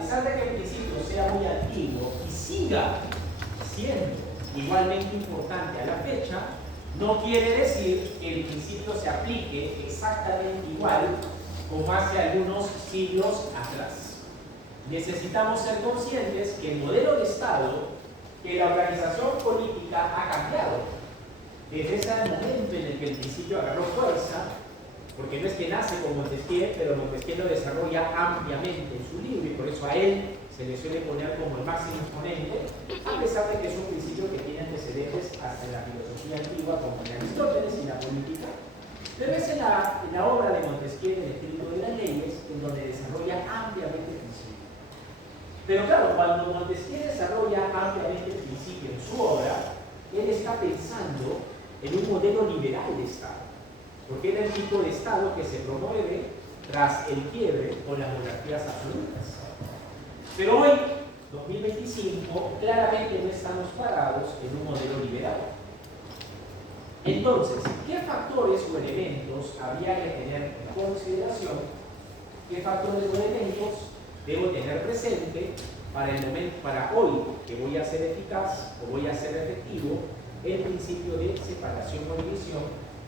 A pesar de que el principio sea muy antiguo y siga siendo igualmente importante a la fecha, no quiere decir que el principio se aplique exactamente igual como hace algunos siglos atrás. Necesitamos ser conscientes que el modelo de Estado, que la organización política ha cambiado desde ese momento en el que el principio agarró fuerza, porque no es que nace con Montesquieu, pero Montesquieu lo desarrolla ampliamente en su libro y por eso a él se le suele poner como el máximo exponente, a pesar de que es un principio que tiene antecedentes hasta en la filosofía antigua como en Aristóteles y la política, pero es en la obra de Montesquieu, en el Escrito de las Leyes, en donde desarrolla ampliamente el principio. Pero claro, cuando Montesquieu desarrolla ampliamente el principio en su obra, él está pensando en un modelo liberal de Estado, porque era el tipo de Estado que se promueve tras el quiebre con las monarquías absolutas. Pero hoy, 2025, claramente no estamos parados en un modelo liberal. Entonces, ¿qué factores o elementos habría que tener en consideración? ¿Qué factores o elementos debo tener presente para el momento, para hoy, que voy a ser eficaz o voy a ser efectivo el principio de separación o división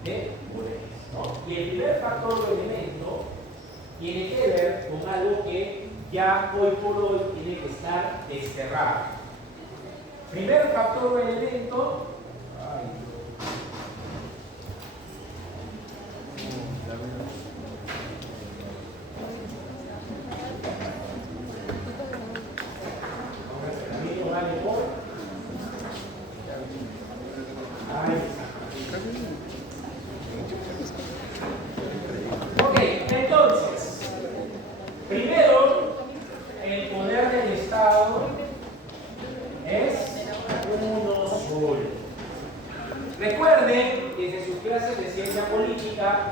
de poderes, ¿no? Y el primer factor o elemento tiene que ver con algo que ya hoy por hoy tiene que estar desterrado. Primer factor o elemento,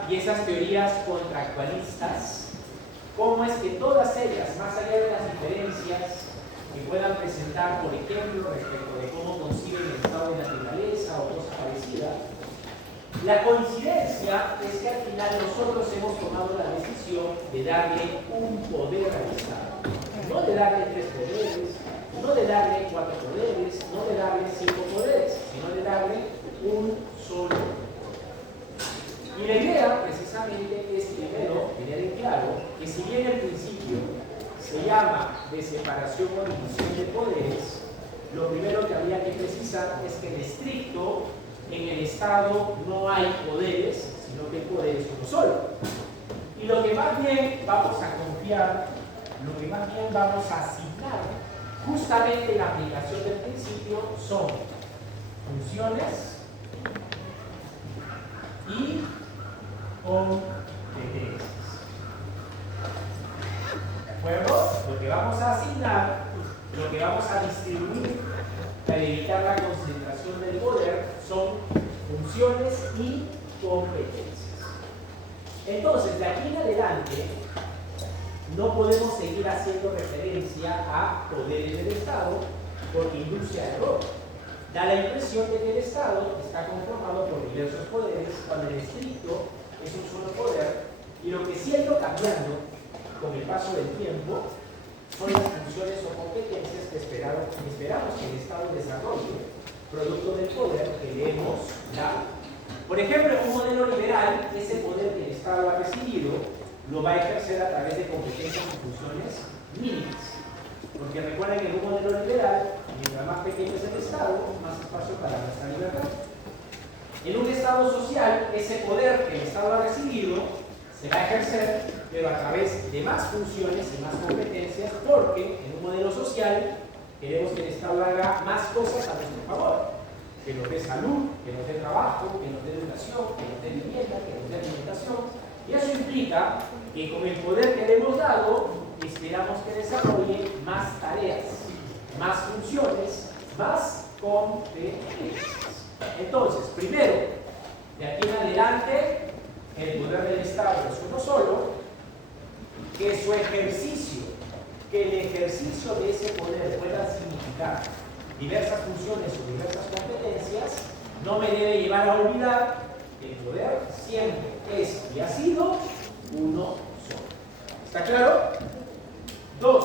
y esas teorías contractualistas, cómo es que todas ellas, más allá de las diferencias que puedan presentar, por ejemplo, respecto de cómo conciben el estado de naturaleza o cosas parecidas, la coincidencia es que al final nosotros hemos tomado la decisión de darle un poder al Estado, no de darle 3 poderes, no de darle 4 poderes, no de darle 5 poderes, sino de darle un solo poder. Y la idea, precisamente, es primero tener en claro que si bien el principio se llama de separación o división de poderes, lo primero que habría que precisar es que en estricto, en el Estado no hay poderes, sino que el poder es uno solo. Y lo que más bien vamos a confiar, lo que más bien vamos a asignar, justamente en la aplicación del principio, son funciones y competencias. ¿De acuerdo? Lo que vamos a asignar, lo que vamos a distribuir para evitar la concentración del poder son funciones y competencias. Entonces, de aquí en adelante, no podemos seguir haciendo referencia a poderes del Estado porque induce a error. Da la impresión de que el Estado está conformado por diversos poderes cuando en estricto es un solo poder, y lo que sí ha ido cambiando con el paso del tiempo son las funciones o competencias que esperamos que el Estado desarrolle producto del poder que le hemos dado. Por ejemplo, en un modelo liberal, ese poder que el Estado ha recibido lo va a ejercer a través de competencias y funciones mínimas. Porque recuerden que en un modelo liberal, mientras más pequeño es el Estado, más espacio para nuestra libertad. En un Estado social, ese poder que el Estado ha recibido se va a ejercer, pero a través de más funciones y más competencias, porque en un modelo social queremos que el Estado haga más cosas a nuestro favor. Que nos dé salud, que nos dé trabajo, que nos dé educación, que nos dé vivienda, que nos dé alimentación. Y eso implica que con el poder que le hemos dado, esperamos que desarrolle más tareas, más funciones, más competencias. Entonces, primero, de aquí en adelante, el poder del Estado es uno solo, que su ejercicio, que el ejercicio de ese poder pueda significar diversas funciones o diversas competencias, no me debe llevar a olvidar que el poder siempre es y ha sido uno solo. ¿Está claro? 2.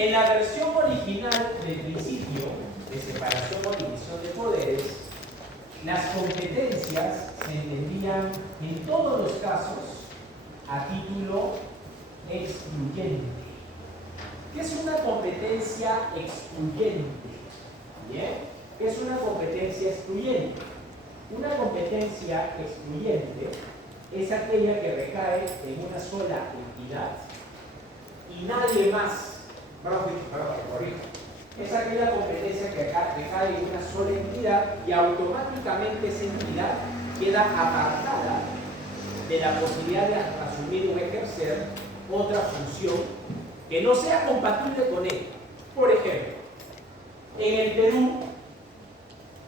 En la versión original del principio de separación o división de poderes, las competencias se entendían en todos los casos a título excluyente. ¿Qué es una competencia excluyente? ¿Bien? ¿Qué es una competencia excluyente? Una competencia excluyente es aquella que recae en una sola entidad y nadie más. Es aquella competencia que recae en una sola entidad y automáticamente esa entidad queda apartada de la posibilidad de asumir o ejercer otra función que no sea compatible con él. Por ejemplo, en el Perú,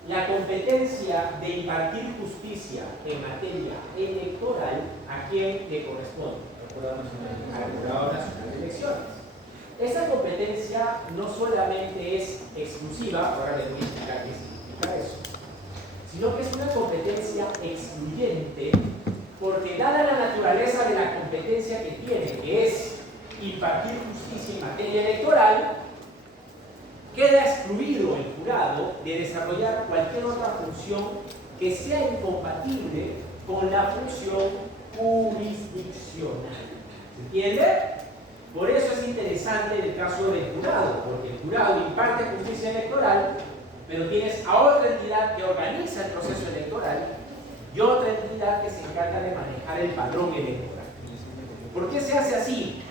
la competencia de impartir justicia en materia electoral, ¿a quién le corresponde? Al Jurado Nacional de Elecciones. Esa competencia no solamente es exclusiva, ahora les voy a explicar qué significa eso, sino que es una competencia excluyente porque dada la naturaleza de la competencia que tiene, que es impartir justicia en materia electoral, queda excluido el jurado de desarrollar cualquier otra función que sea incompatible con la función jurisdiccional. ¿Se entiende? Por eso es interesante el caso del jurado, porque el jurado imparte justicia electoral, pero tienes a otra entidad que organiza el proceso electoral y otra entidad que se encarga de manejar el padrón electoral. ¿Por qué se hace así?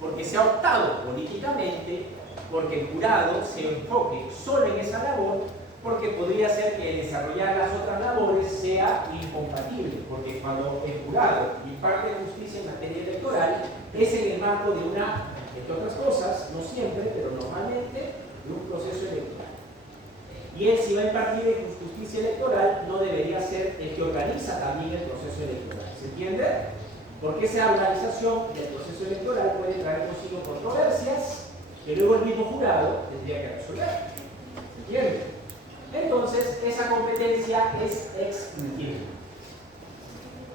Porque se ha optado políticamente porque el jurado se enfoque solo en esa labor, porque podría ser que desarrollar las otras labores sea incompatible, porque cuando el jurado imparte justicia en materia electoral es en el marco de una, entre otras cosas, no siempre, pero normalmente, de un proceso electoral. Y él, si va a impartir justicia electoral, no debería ser el que organiza también el proceso electoral. ¿Se entiende? Porque esa organización del proceso electoral puede traer consigo controversias que luego el mismo jurado tendría que resolver. ¿Se entiende? Entonces, esa competencia es excluyente.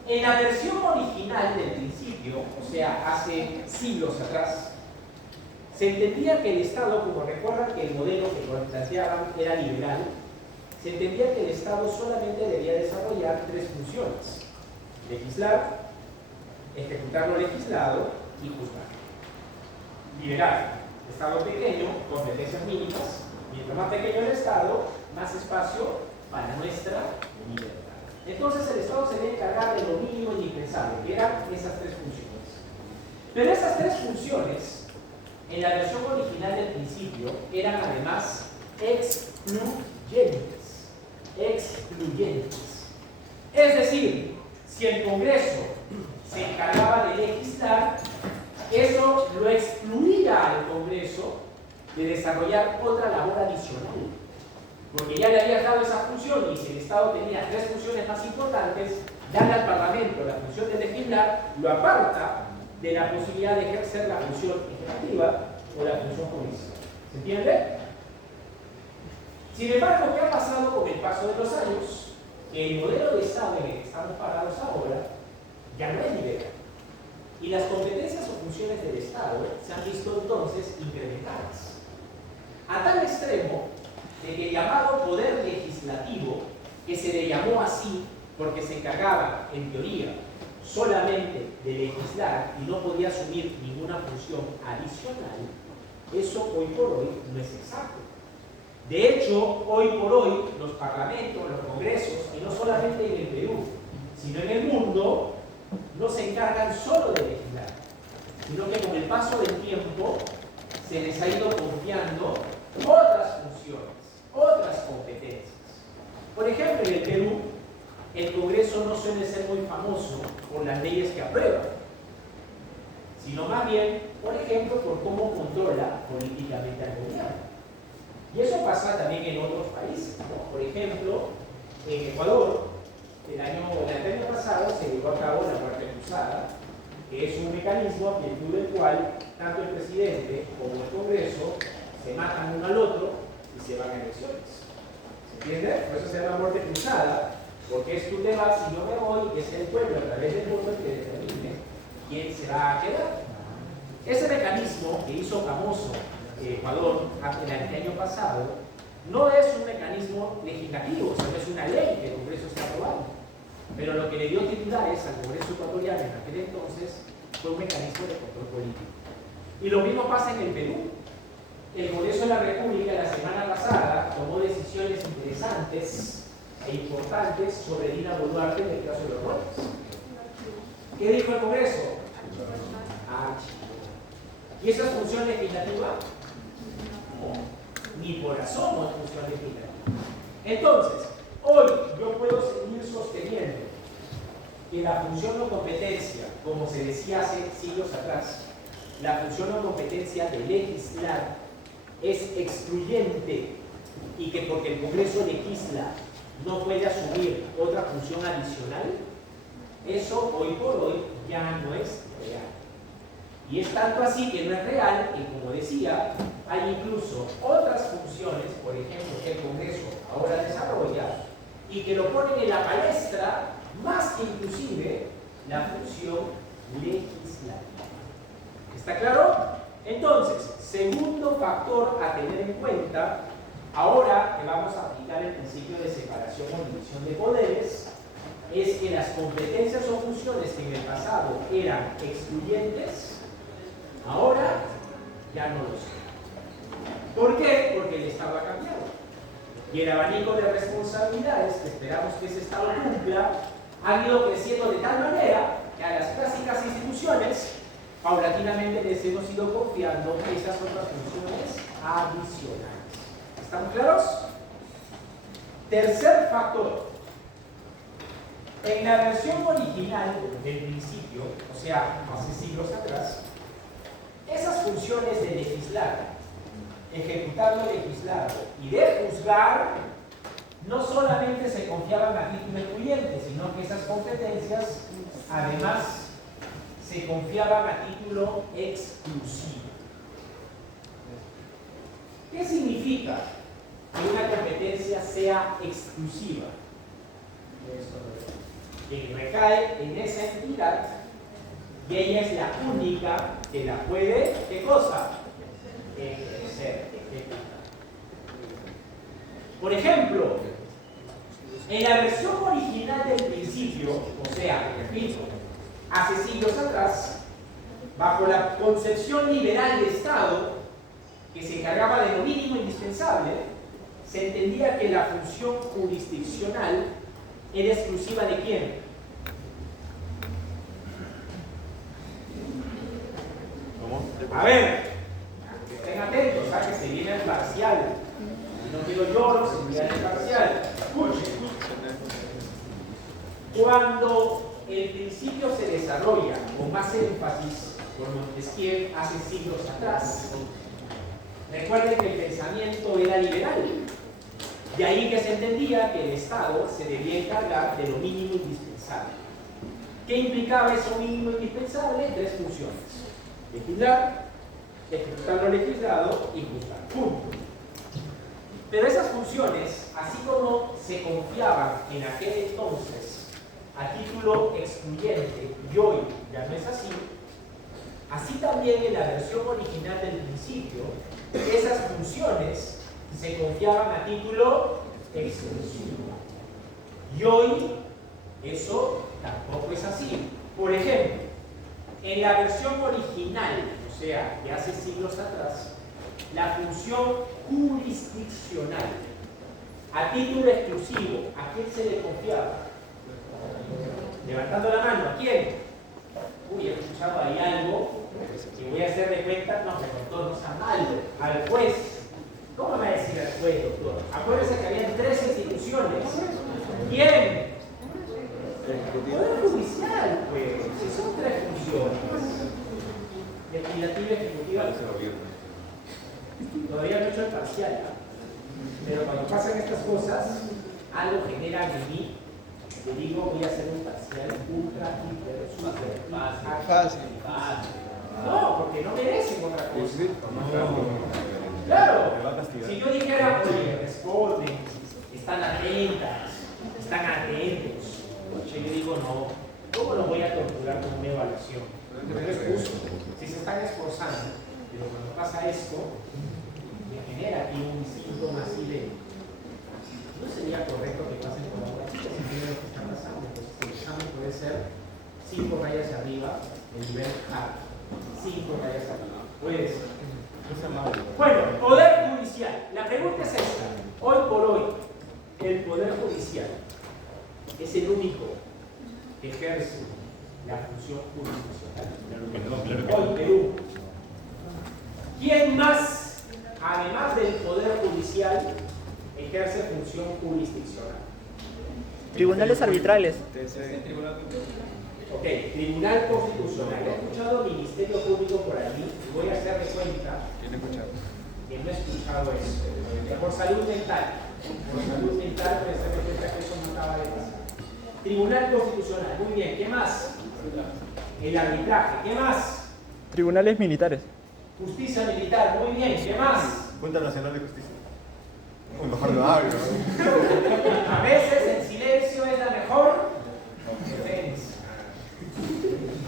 En la versión original del principio, o sea, hace siglos atrás, se entendía que el Estado, como recuerdan que el modelo que planteaban era liberal, se entendía que el Estado solamente debía desarrollar tres funciones: legislar, ejecutar lo legislado y juzgar. Liberal, Estado pequeño, competencias mínimas. Mientras más pequeño el Estado, más espacio para nuestra libertad. Entonces el Estado se debe encargar de lo mínimo indispensable, que eran esas tres funciones. Pero esas tres funciones, en la versión original del principio, eran además excluyentes. Excluyentes. Es decir, si el Congreso se encargaba de legislar, eso lo excluía al Congreso de desarrollar otra labor adicional. Porque ya le había dado esa función, y si el Estado tenía tres funciones más importantes, darle al Parlamento la función de legislar lo aparta de la posibilidad de ejercer la función ejecutiva o la función judicial. ¿Se entiende? Sin embargo, ¿qué ha pasado con el paso de los años? Que el modelo de Estado en el que estamos parados ahora ya no es liberal. Y las competencias o funciones del Estado se han visto entonces incrementadas. A tal extremo de que el llamado poder legislativo, que se le llamó así porque se encargaba, en teoría, solamente de legislar y no podía asumir ninguna función adicional, eso hoy por hoy no es exacto. De hecho, hoy por hoy, los parlamentos, los congresos, y no solamente en el Perú, sino en el mundo, no se encargan solo de legislar, sino que con el paso del tiempo se les ha ido confiando otras funciones, otras competencias. Por ejemplo, en el Perú, el Congreso no suele ser muy famoso por las leyes que aprueba, sino más bien, por ejemplo, por cómo controla políticamente al gobierno. Y eso pasa también en otros países, ¿no? Por ejemplo, en Ecuador, el año pasado se llevó a cabo la muerte cruzada, que es un mecanismo a virtud del cual tanto el presidente como el Congreso se matan uno al otro y se van a elecciones. ¿Se entiende? Por eso se llama muerte cruzada, porque es tú te vas y yo me voy, y es el pueblo a través del voto el que determine quién se va a quedar. Ese mecanismo que hizo famoso Ecuador el año pasado, no es un mecanismo legislativo, o sea, no es una ley que el Congreso está aprobando. Pero lo que le dio titulares al Congreso ecuatoriano en aquel entonces fue un mecanismo de control político. Y lo mismo pasa en el Perú. El Congreso de la República la semana pasada tomó decisiones interesantes e importantes sobre Dina Boluarte en el caso de los jueces. ¿Qué dijo el Congreso? ¿Y esa es función legislativa? No, ni por asomo es función legislativa. Entonces, hoy yo puedo seguir sosteniendo que la función o competencia, como se decía hace siglos atrás, la función o competencia de legislar es excluyente y que porque el Congreso legisla no puede asumir otra función adicional, eso hoy por hoy ya no es real. Y es tanto así que no es real que, como decía, hay incluso otras funciones, por ejemplo, que el Congreso ahora desarrolla y que lo ponen en la palestra más que inclusive la función legislativa. ¿Está claro? Entonces, segundo factor a tener en cuenta, ahora que vamos a aplicar el principio de separación o división de poderes, es que las competencias o funciones que en el pasado eran excluyentes, ahora ya no lo son. ¿Por qué? Porque el Estado ha cambiado. Y el abanico de responsabilidades que esperamos que ese Estado cumpla han ido creciendo de tal manera que a las clásicas instituciones paulatinamente les hemos ido confiando esas otras funciones adicionales. ¿Estamos claros? Tercer factor. En la versión original del principio, o sea, hace siglos atrás, esas funciones de legislar, ejecutar lo legislado y de juzgar, no solamente se confiaban a título excluyente, sino que esas competencias, además, se confiaban a título exclusivo. ¿Qué significa que una competencia sea exclusiva? Que recae en esa entidad y ella es la única que la puede, ¿qué cosa? Ejercer. Por ejemplo, en la versión original del principio, o sea, repito, hace siglos atrás, bajo la concepción liberal de Estado, que se encargaba de lo mínimo indispensable, se entendía que la función jurisdiccional era exclusiva de quién. ¿Cómo? A ver, que estén atentos, que se viene el parcial. Y no quiero yo, se viene el parcial. Escuchen. Cuando el principio se desarrolla con más énfasis por Montesquieu hace siglos atrás, recuerden que el pensamiento era liberal. De ahí que se entendía que el Estado se debía encargar de lo mínimo indispensable. ¿Qué implicaba eso mínimo indispensable? Tres funciones: legislar, ejecutar lo legislado y juzgar. Punto. Pero esas funciones, así como se confiaban en aquel entonces a título excluyente y hoy ya no es así, así también en la versión original del principio, esas funciones se confiaban a título exclusivo. Y hoy eso tampoco es así. Por ejemplo, en la versión original, o sea, de hace siglos atrás, la función jurisdiccional, a título exclusivo, ¿a quién se le confiaba? Levantando la mano, ¿a quién? Uy, he escuchado ahí algo que voy a hacer de cuenta. No, doctor, no está mal. Al juez. ¿Cómo me va a decir al juez, doctor? Acuérdense que habían tres instituciones. ¿Quién? El Poder Judicial, pues. Si son tres funciones. Legislativa, ejecutiva. Todavía no he hecho el parcial, ¿no? Pero cuando pasan estas cosas, algo genera en mí. Le digo, voy a hacer un parcial ultra, hiper, super fácil. No, porque no merecen otra cosa. Claro, si yo dijera, oye, responden, están atentas, están atentos, yo digo, no, ¿cómo lo voy a torturar con una evaluación? No es justo. Si se están esforzando, Pero cuando pasa esto, me genera aquí un síntoma así de, no sería correcto que pasen por la chica si entienden lo que está pasando. Pues el examen puede ser 5 rayas arriba, el nivel hard, 5 rayas arriba. Puede ser. Bueno, Poder Judicial. La pregunta es esta. Hoy por hoy, el Poder Judicial es el único que ejerce la función jurisdiccional. Hoy, Perú. ¿Quién más, además del Poder Judicial, ejerce función jurisdiccional? Tribunales arbitrales. Ok, Tribunal Constitucional. He escuchado Ministerio Público por allí y voy a hacer de cuenta que no he escuchado eso. Por salud mental. Por salud mental, voy a hacer de cuenta que eso no acaba de pasar. Tribunal Constitucional. Muy bien. ¿Qué más? El arbitraje. ¿Qué más? Tribunales militares. Justicia militar. Muy bien. ¿Qué más? Junta Nacional de Justicia. Mejor no hablo. A veces el silencio es la mejor defensa.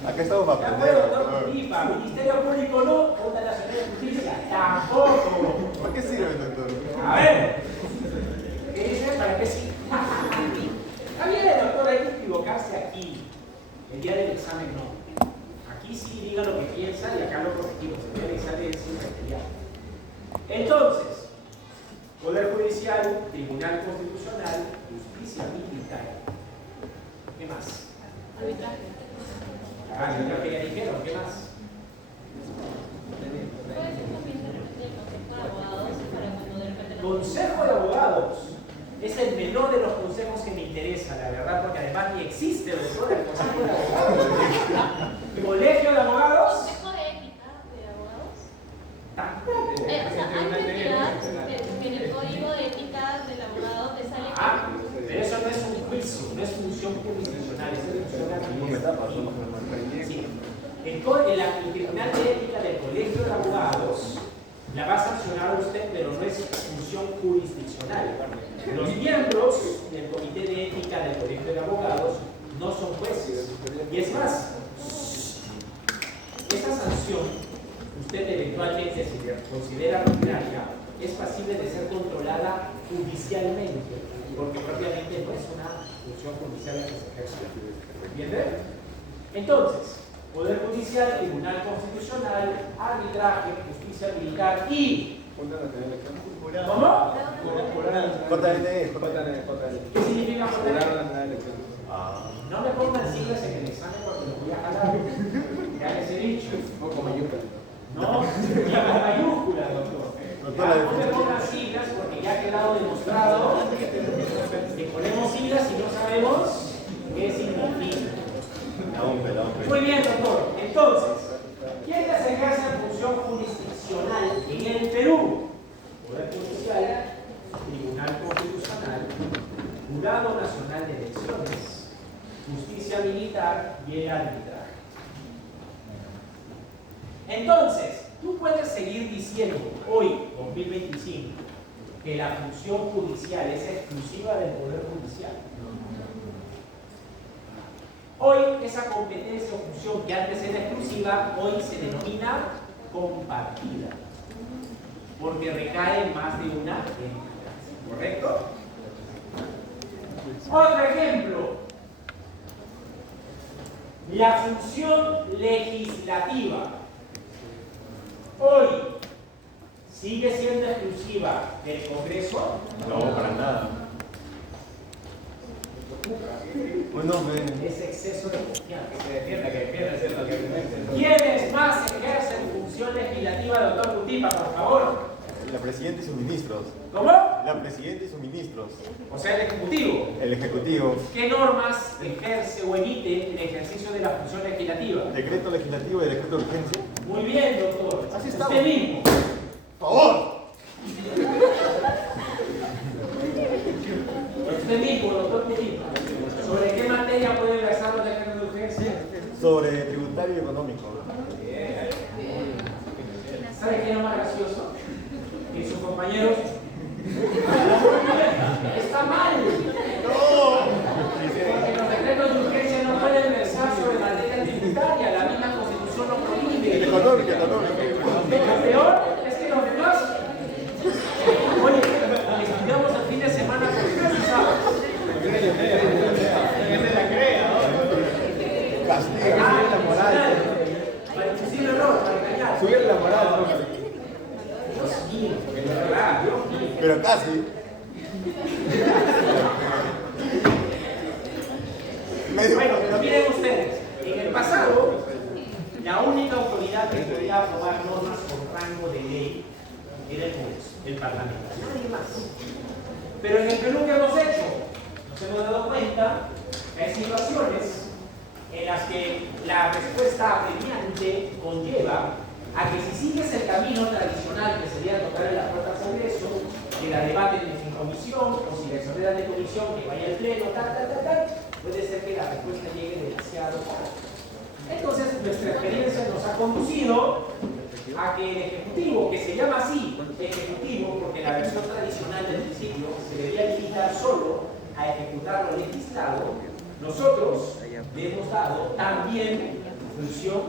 Acá estamos para De aprender. acuerdo, doctor Pipa. Ministerio Público no, Junta Nacional de Justicia tampoco. ¿Para qué sirve, doctor? A ver, ¿qué dice? ¿Para qué sí? Está bien, doctor, hay que equivocarse aquí. El día del examen no. Aquí sí diga lo que piensa y acá lo corregimos. El día del examen es sin material. Entonces, Poder Judicial, Tribunal Constitucional, Justicia Militar. ¿Qué más? Arbitraje. Ah, yo creo que ya dijeron, ¿qué más? Puede ser también del Consejo de Abogados para cuando de repente no. Consejo de Abogados. Es el menor de los consejos que me interesa, la verdad, porque además ni existe, doctor, el Consejo de Abogados. ¿Colegio de Abogados? ¿Consejo de ética de abogados? Tampoco. O sea, hay una entidad que en el código de ética del abogado te sale Ah, pero eso no es un juicio, no es función jurisdiccional, es función administrativa. Sí. El Tribunal de Ética del Colegio de Abogados la va a sancionar usted, pero no es función jurisdiccional. Los miembros del Comité de Ética del Colegio de Abogados no son jueces. Y es más, esa sanción, usted eventualmente, si la considera arbitraria, es pasible de ser controlada judicialmente, porque propiamente no es una función judicial la que se ejerce. ¿Entiende? Entonces, Poder Judicial, Tribunal Constitucional, Arbitraje, Justicia Militar y... ¿Cómo? ¿Qué significa JNE? No me pongan siglas en el examen porque los voy a jalar. Ya les he dicho. No, con mayúscula, doctor. No me pongan siglas porque ya ha quedado demostrado que ponemos siglas y no sabemos qué significa. Muy bien, doctor. Entonces, ¿quiénes ejercen función jurisdiccional en el Perú? Poder Judicial, Tribunal Constitucional, Jurado Nacional de Elecciones, Justicia Militar y el arbitraje. Entonces, tú puedes seguir diciendo hoy, 2025, que la función judicial es exclusiva del Poder Judicial. Hoy esa competencia o función que antes era exclusiva, hoy se denomina compartida, porque recae en más de una entidad. ¿Correcto? Otro ejemplo. La función legislativa. Hoy sigue siendo exclusiva del Congreso. No, para nada. Es exceso de confianza. ¿Quiénes más ejercen función legislativa, doctor Cutipa, por favor? La presidenta y sus ministros. ¿Cómo? La presidenta y sus ministros. O sea, el Ejecutivo. El Ejecutivo. ¿Qué normas ejerce o emite el ejercicio de la función legislativa? Decreto legislativo y decreto de urgencia. Muy bien, doctor. Así estamos. Usted mismo. ¡Por favor! Usted mismo, doctor Cutipa. ¿Sobre qué materia puede versar los decretos de urgencia? Sobre tributario y económico. ¿Sabe qué es lo más gracioso? Que sus compañeros... ¡Está mal! Porque los decretos de urgencia no pueden versar sobre materia tributaria. La misma Constitución lo prohíbe. Económico. Usted Lo peor es que los demás, oye, estudiamos el fin de semana por el sábado. Castiga, Ah, sube la moral. para inducir error, para engañar. Sube la moral, ¿no? Dios mío, de verdad, Dios mío. Pero casi. Bueno, pero miren ustedes, en el pasado, la única autoridad que podía aprobar normas con rango de ley era el Congreso, el Parlamento, nadie más. Pero en el Perú, ¿qué hemos hecho? Nos hemos dado cuenta que hay situaciones en las que la respuesta apremiante conlleva a que si sigues el camino tradicional que sería tocar la puerta al Congreso, que la debaten en comisión, o si la exoneran de comisión, que vaya al pleno, puede ser que la respuesta llegue demasiado tarde. Entonces, nuestra experiencia nos ha conducido a que el Ejecutivo, que se llama así Ejecutivo, porque la versión tradicional del principio se debería limitar solo a ejecutar lo legislado, nosotros le hemos dado también función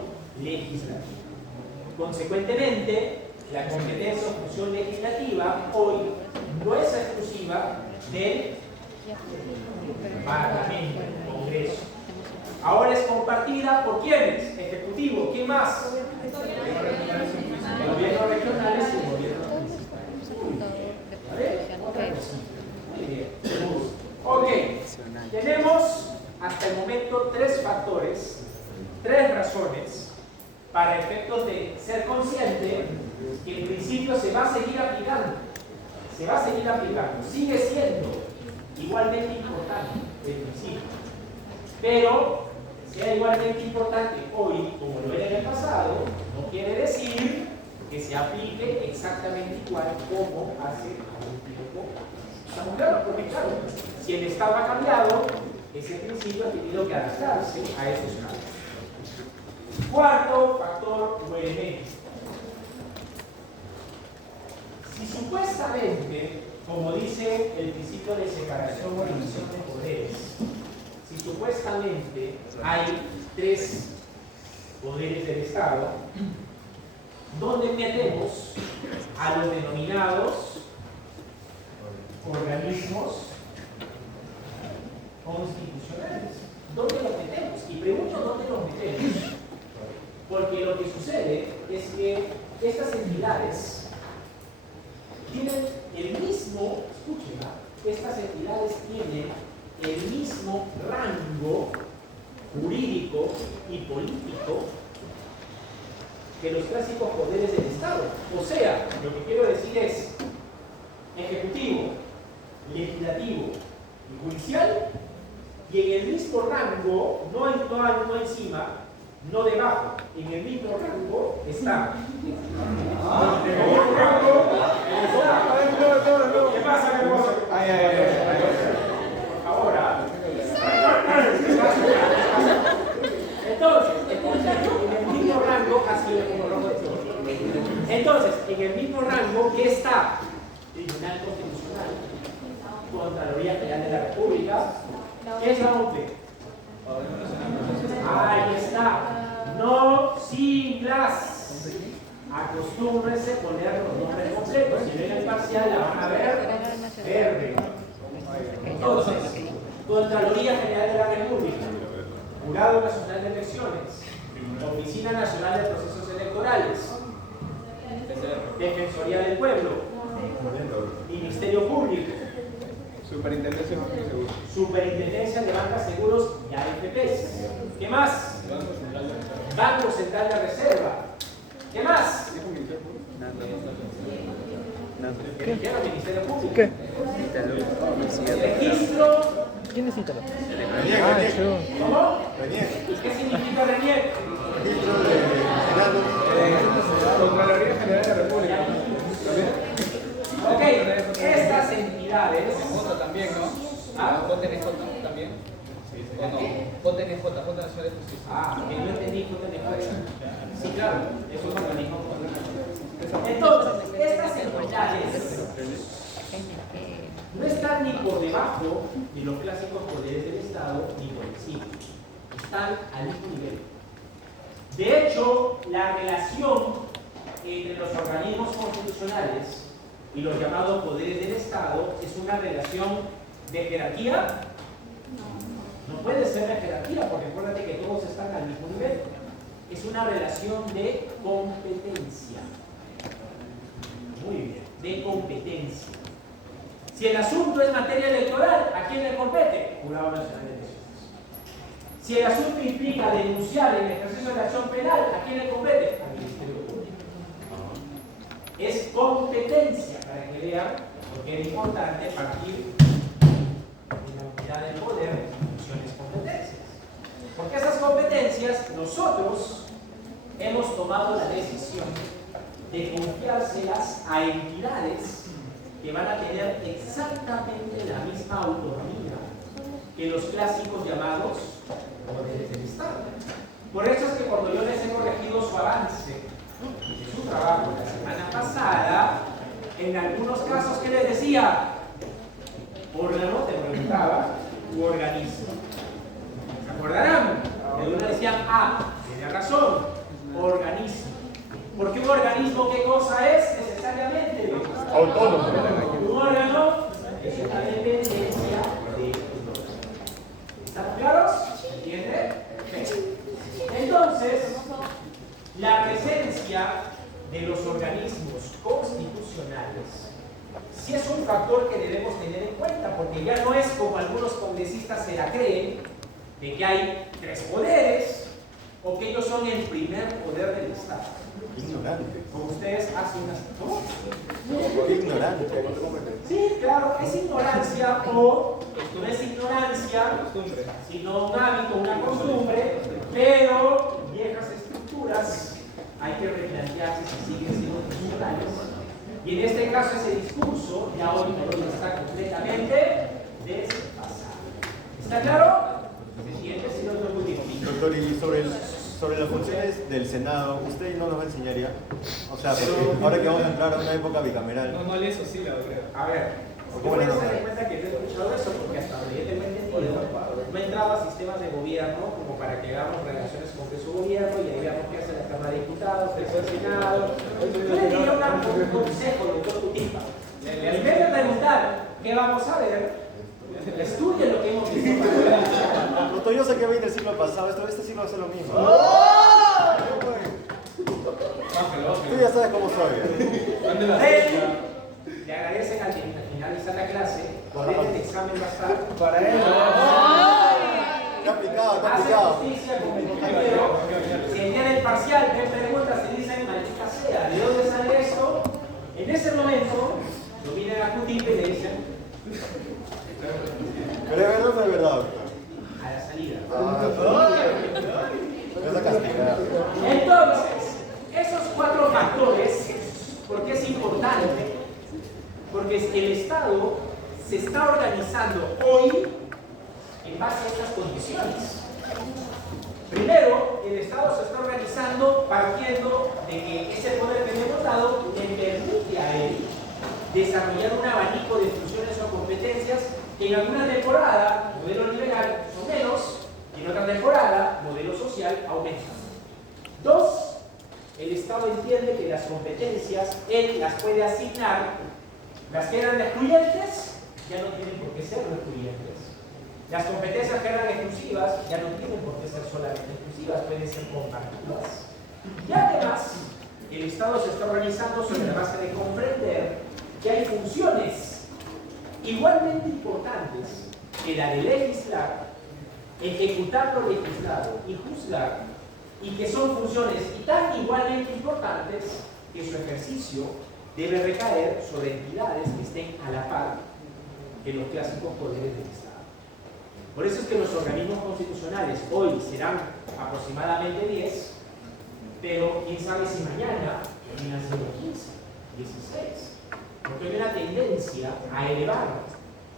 legislativa. Consecuentemente, la competencia o función legislativa hoy no es exclusiva del Parlamento, Congreso. Ahora es compartida por ¿quiénes? Ejecutivo. ¿Quién más? El gobierno regionales y el gobierno municipal. Muy bien. Ok. Tenemos hasta el momento tres factores, tres razones para efectos de ser consciente que el principio se va a seguir aplicando. Se va a seguir aplicando. Sigue siendo igualmente importante el principio. Pero sea igualmente importante hoy como lo era en el pasado, no quiere decir que se aplique exactamente igual como hace algún tiempo. ¿Estamos claros? Porque claro, si el Estado ha cambiado, ese principio ha tenido que adaptarse a estos cambios. Cuarto factor o elemento. Si supuestamente, como dice el principio de separación o división de poderes, si supuestamente hay tres poderes del Estado, ¿dónde metemos a los denominados organismos constitucionales? ¿Dónde los metemos? Y pregunto dónde los metemos. Porque lo que sucede es que estas entidades tienen el mismo, escúchenla, estas entidades tienen el mismo rango jurídico y político que los clásicos poderes del Estado. O sea, lo que quiero decir es ejecutivo, legislativo y judicial, y en el mismo rango, no encima, no debajo, en el mismo rango está. ¿Qué pasa, hermoso? Ahora, entonces, en el mismo rango, así como rojo de todo. Entonces, en el mismo rango que está Tribunal Constitucional, Contraloría General de la República, ¿qué es la ONCE? Ahí está. No siglas. Acostúmbrense a poner los nombres completos. Si ven el parcial, la van a ver verde. Entonces, Contraloría General de la República, Jurado Nacional de Elecciones, Oficina Nacional de Procesos Electorales, Defensoría del Pueblo, Ministerio Público, Superintendencia de Bancas, Seguros y AFPs. ¿Qué más? Banco Central de Reserva. ¿Qué más? ¿Qué? Ministerio Público. ¿Qué? Registro. ¿Quién es Ítalo? ¿Cómo? ¿Qué significa RENIEC? Registro de Contraloría General de la República. Ok, estas entidades. J también, ¿no? ¿Ah? JNJ también. ¿O no? JNJ, Junta Nacional de Justicia. Ah, que no entendí que te dejo. Sí, claro, es un organismo. Entonces, estas entidades no están ni por debajo de los clásicos poderes del Estado ni por encima. Están al mismo nivel. De hecho, la relación entre los organismos constitucionales y los llamados poderes del Estado es una relación de jerarquía. No puede ser de jerarquía, porque acuérdate que todos están al mismo nivel. Es una relación de competencia. Muy bien, de competencia. Si el asunto es materia electoral, ¿a quién le compete? Jurado Nacional de Elecciones. Si el asunto implica denunciar el ejercicio de la acción penal, ¿a quién le compete? Al Ministerio Público. Es competencia, para que vean lo que es importante partir de la unidad del poder de funciones competencias. Porque esas competencias nosotros hemos tomado la decisión de confiárselas a entidades que van a tener exactamente la misma autonomía que los clásicos llamados poderes del Estado. Por eso es que cuando yo les he corregido su avance de su trabajo la semana pasada, en algunos casos, ¿qué les decía? Órgano, te preguntaba, u organismo. ¿Se acordarán? De uno decían, tiene razón, organismo. Porque un organismo, ¿qué cosa es necesariamente? Autónomo. Un órgano es una dependencia de otro. ¿Están claros? ¿Entienden? Entonces, la presencia de los organismos constitucionales sí es un factor que debemos tener en cuenta, porque ya no es como algunos congresistas se la creen, de que hay 3 poderes, o que ellos son el primer poder del Estado. Ignorante. Como ustedes hacen unas... ¿Cómo? Ignorante. Sí, claro, es ignorancia o no es ignorancia, sino un hábito, una costumbre, pero viejas estructuras hay que replantearse si siguen siendo funcionales. Y en este caso ese discurso ya hoy por hoy está completamente desfasado. ¿Está claro? ¿Se siente? Si no, no es muy difícil. Doctor, y sobre las funciones del Senado, ¿usted no nos va a enseñar ya? O sea, porque ahora que vamos a entrar a una época bicameral. No eso sí, la verdad. A ver, ¿Cómo voy le a nota? hacer en cuenta que no he escuchado eso porque hasta donde yo tengo entendido, no he entrado a sistemas de gobierno como para que hagamos relaciones con su gobierno y ahí veamos qué hace la Cámara de Diputados, qué hace el Senado. Yo le diría un consejo, doctor Cutipa. En vez de preguntar qué vamos a ver, estudien lo que hemos visto. Doctor, yo sé que viene el siglo pasado, este siglo va a ser lo mismo. Tú ya sabes cómo soy. Le agradecen al finalizar la clase, por este examen va a estar Para él. Está aplicado, está hace aplicado. justicia con el compañero. Si el día del parcial te preguntas y dicen, maldita sea, ¿de dónde sale esto? En ese momento, lo miran a Cutipe y le dicen, Pero es verdad o no es verdad, doctor. a la salida. Me vas a castigar. Entonces, esos 4 factores, ¿por qué es importante? Porque el Estado se está organizando hoy en base a estas condiciones. Primero, el Estado se está organizando partiendo de que ese poder que le hemos dado le permite a él desarrollar un abanico de funciones o competencias que en alguna temporada, modelo liberal, son menos, y en otra temporada, modelo social, aumentan. 2, el Estado entiende que las competencias él las puede asignar. Las que eran excluyentes ya no tienen por qué ser excluyentes. Las competencias que eran exclusivas ya no tienen por qué ser solamente exclusivas, pueden ser compartidas. Y además, el Estado se está organizando sobre la base de comprender que hay funciones igualmente importantes que la de legislar, ejecutar lo legislado y juzgar, y que son funciones tan igualmente importantes que su ejercicio debe recaer sobre entidades que estén a la par que los clásicos poderes del Estado. Por eso es que los organismos constitucionales hoy serán aproximadamente 10, pero quién sabe si mañana terminan siendo 15, 16. Porque hay una tendencia a elevar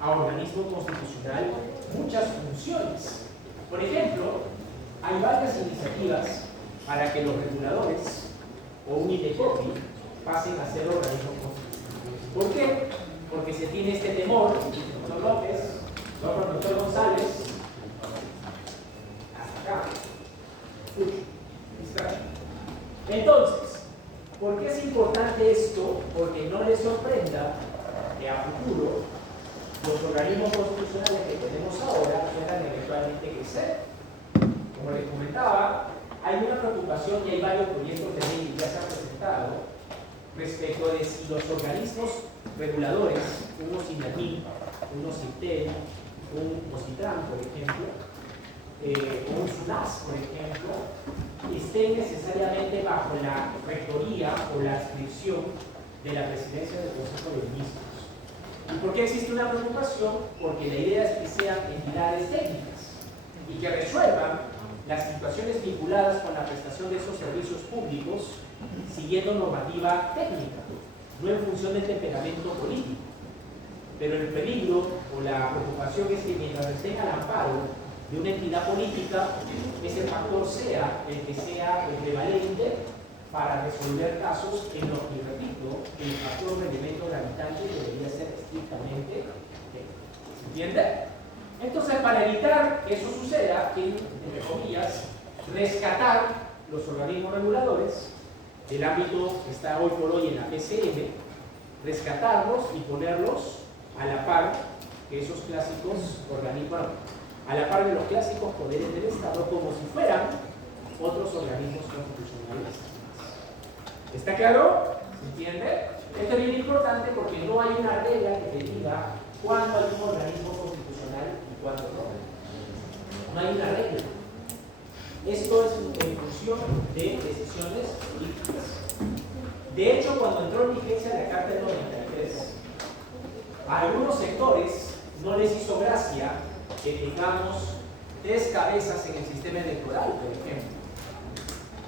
a organismo constitucional muchas funciones. Por ejemplo, hay varias iniciativas para que los reguladores o un INDECOPI pasen a ser organismos constitucionales. ¿Por qué? Porque se tiene este temor, doctor López, doctor González, hasta acá. Entonces, ¿por qué es importante esto porque no les sorprenda que a futuro los organismos constitucionales que tenemos ahora puedan eventualmente crecer. Como les comentaba, hay una preocupación y hay varios proyectos de ley que ya se han presentado respecto de si los organismos reguladores, unos INATIM, unos INTEL, un OSITRAN, por ejemplo, o un SUNAS, por ejemplo, estén necesariamente bajo la rectoría o la adscripción de la presidencia del Consejo de Ministros. ¿Y por qué existe una preocupación? Porque la idea es que sean entidades técnicas y que resuelvan las situaciones vinculadas con la prestación de esos servicios públicos siguiendo normativa técnica, no en función del temperamento político. Pero el peligro o la preocupación es que mientras estén al amparo de una entidad política, ese factor sea el que sea el prevalente para resolver casos en los que, repito, el factor de elemento gravitante debería ser estrictamente técnico. ¿Se entiende? Entonces, para evitar que eso suceda, tienen, entre comillas, rescatar los organismos reguladores del ámbito que está hoy por hoy en la PCM, rescatarlos y ponerlos a la par que esos clásicos organismos, a la par de los clásicos poderes del Estado, como si fueran otros organismos constitucionales. ¿Está claro? ¿Se entiende? Esto es bien importante porque no hay una regla que te diga cuándo hay un organismo constitucional y cuándo no. No hay una regla. Esto es en función de decisiones políticas. De hecho, cuando entró en vigencia la Carta del 93, a algunos sectores no les hizo gracia que tengamos 3 cabezas en el sistema electoral, por ejemplo.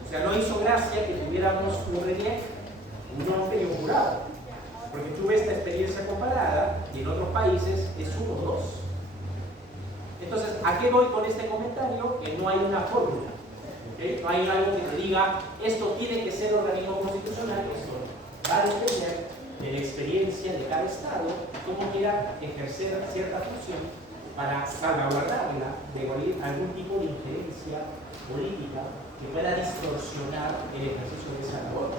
O sea, no hizo gracia que tuviéramos un relieve, un hombre y un jurado. Porque tuve esta experiencia comparada y en otros países es 1 o 2. Entonces, ¿a qué voy con este comentario? Que no hay una fórmula. ¿Okay? No hay algo que te diga, esto tiene que ser organismo constitucional, esto va a depender de la experiencia de cada Estado, cómo quiera ejercer cierta función para salvaguardarla de algún tipo de injerencia política que pueda distorsionar el ejercicio de esa labor.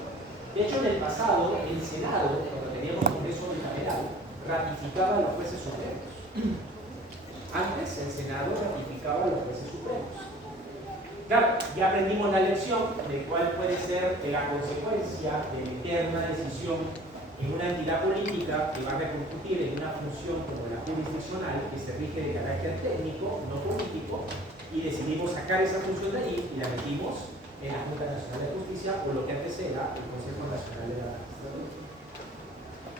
De hecho, en el pasado, el Senado, cuando teníamos Congreso bicameral, ratificaba a los jueces supremos. Antes, el Senado ratificaba a los jueces supremos. Claro, ya aprendimos la lección de cuál puede ser la consecuencia de meter una decisión en una entidad política que va a repercutir en una función como la jurisdiccional, que se rige de carácter técnico, no político, y decidimos sacar esa función de ahí y la metimos en la Junta Nacional de Justicia o lo que antes era el Consejo Nacional de la Magistratura.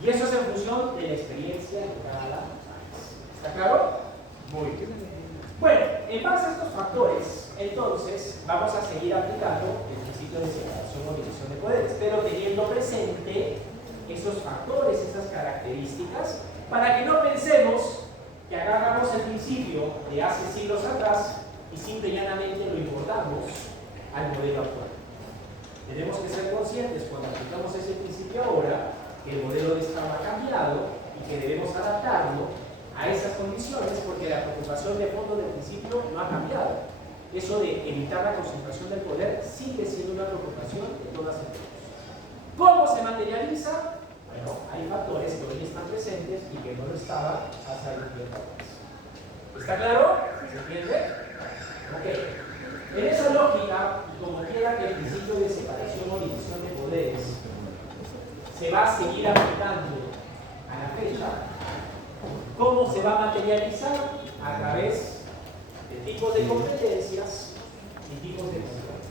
Y eso es en función de la experiencia de cada país. ¿Está claro? Muy bien. Bueno, en base a estos factores, entonces, vamos a seguir aplicando el principio de separación o división de poderes, pero teniendo presente esos factores, esas características, para que no pensemos que agarramos el principio de hace siglos atrás y simple y llanamente lo importamos al modelo actual. Tenemos que ser conscientes cuando aplicamos ese principio ahora que el modelo de Estado ha cambiado y que debemos adaptarlo a esas condiciones porque la preocupación de fondo del principio no ha cambiado. Eso de evitar la concentración del poder sigue siendo una preocupación de todas y todos. ¿Cómo se materializa? Bueno, hay factores que hoy están presentes y que no lo estaban hace algún tiempo atrás. ¿Está claro? ¿Se entiende? Ok. En esa lógica, y como quiera que el principio de separación o división de poderes se va a seguir aplicando a la fecha, ¿cómo se va a materializar? A través de tipos de competencias y tipos de funciones.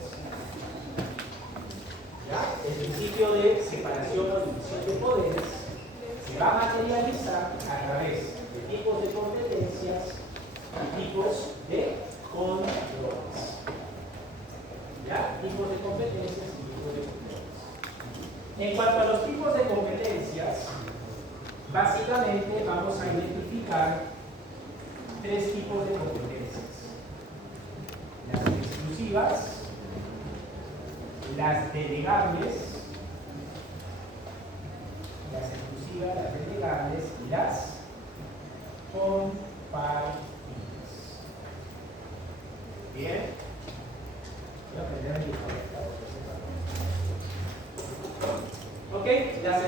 ¿Ya? El principio de separación o división de poderes se va a materializar a través de tipos de competencias y tipos de controles. ¿Ya? Tipos de competencias y tipos de controles. En cuanto a los tipos de competencias, básicamente vamos a identificar 3 tipos de competencias. Las exclusivas, las delegables, las delegables y las compartidas. Bien. Voy a aprender a dibujar. ¿Ok?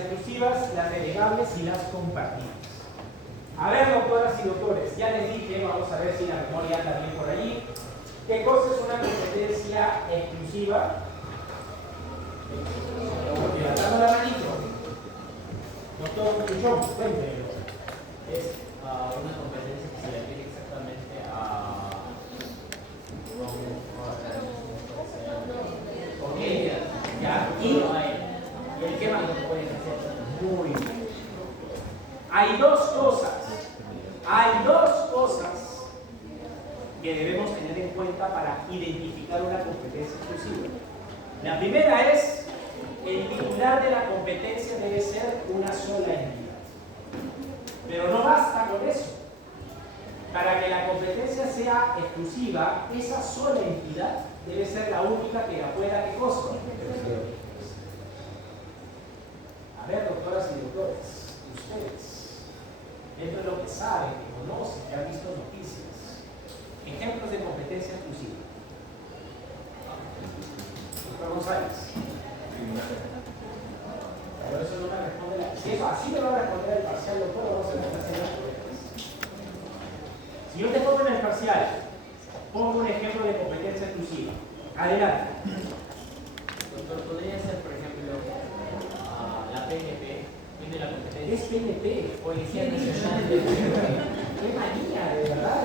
exclusivas, las delegables y las compartidas. A ver, doctoras y doctores, ya les dije, vamos a ver si la memoria anda bien por allí. ¿Qué cosa es una competencia exclusiva? Levantando la manito. Doctor Cuchón, cuéntemelo. Es una competencia que se le aplica exactamente a Ok, ya. ¿Y el qué más lo pueden hacer? Muy bien. Hay dos cosas que debemos tener en cuenta para identificar una competencia exclusiva. La primera es, el titular de la competencia debe ser una sola entidad. Pero no basta con eso. Para que la competencia sea exclusiva, esa sola entidad debe ser la única que la pueda, ¿qué cosa? A ver, doctoras y doctores, ustedes, dentro de lo que saben, que conocen, que han visto noticias, ejemplos de competencia exclusiva. Doctor González. Pero eso no me responde la... Si eso así me va a responder el parcial, doctor, vamos a ver las pruebas. Si yo te pongo en el parcial, pongo un ejemplo de competencia exclusiva. Adelante. Doctor, podría ser, por ejemplo, la PNP, tiene la competencia. Es PNP, Policía Nacional de qué manía, de verdad,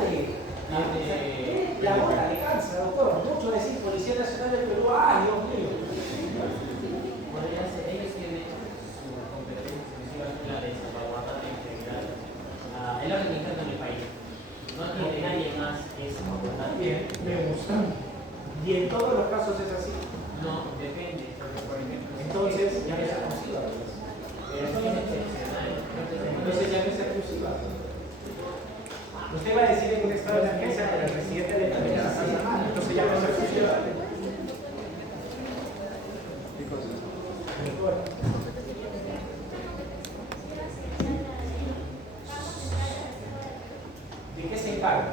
la bola de cáncer, doctor. Mucho decir Policía Nacional del Perú, ¡ay, Dios mío! Podría ser, ellos tienen su competencia exclusiva, la de salvaguardar la integridad, el orden interno del país. No tiene nadie más que salvaguardar. Bien, me gusta. ¿Y en todos los casos es así? No, depende, porque por ejemplo... Entonces ya no es exclusiva. Pero es excepcional. Entonces ya no es exclusiva. Usted va a decir en un estado de emergencia que el presidente de la República está mal, entonces ya no es exclusiva. Mejor. ¿De qué se encarga?